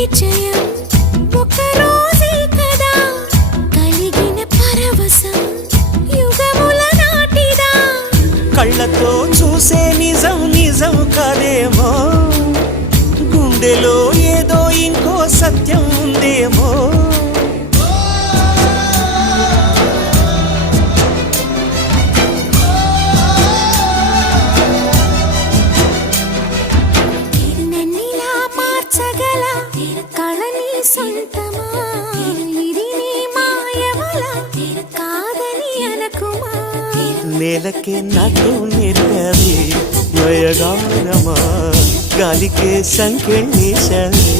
పరిచయం ఒక రోజే కదా కలిగిన పరవశం యుగముల నాటిదా కళ్ళతో చూసే నిజం నిజం కాదేమో గుండెలో ఏదో ఇంకో సత్యం ఉందేమో నన్నిలా మార్చగల కళని సొంతమా ఇది నీ మాయవల కాదని అనకుమా నేలకే నాటు నేర్పవి నయగానమా గాలికే సంకెళ్ళేశావే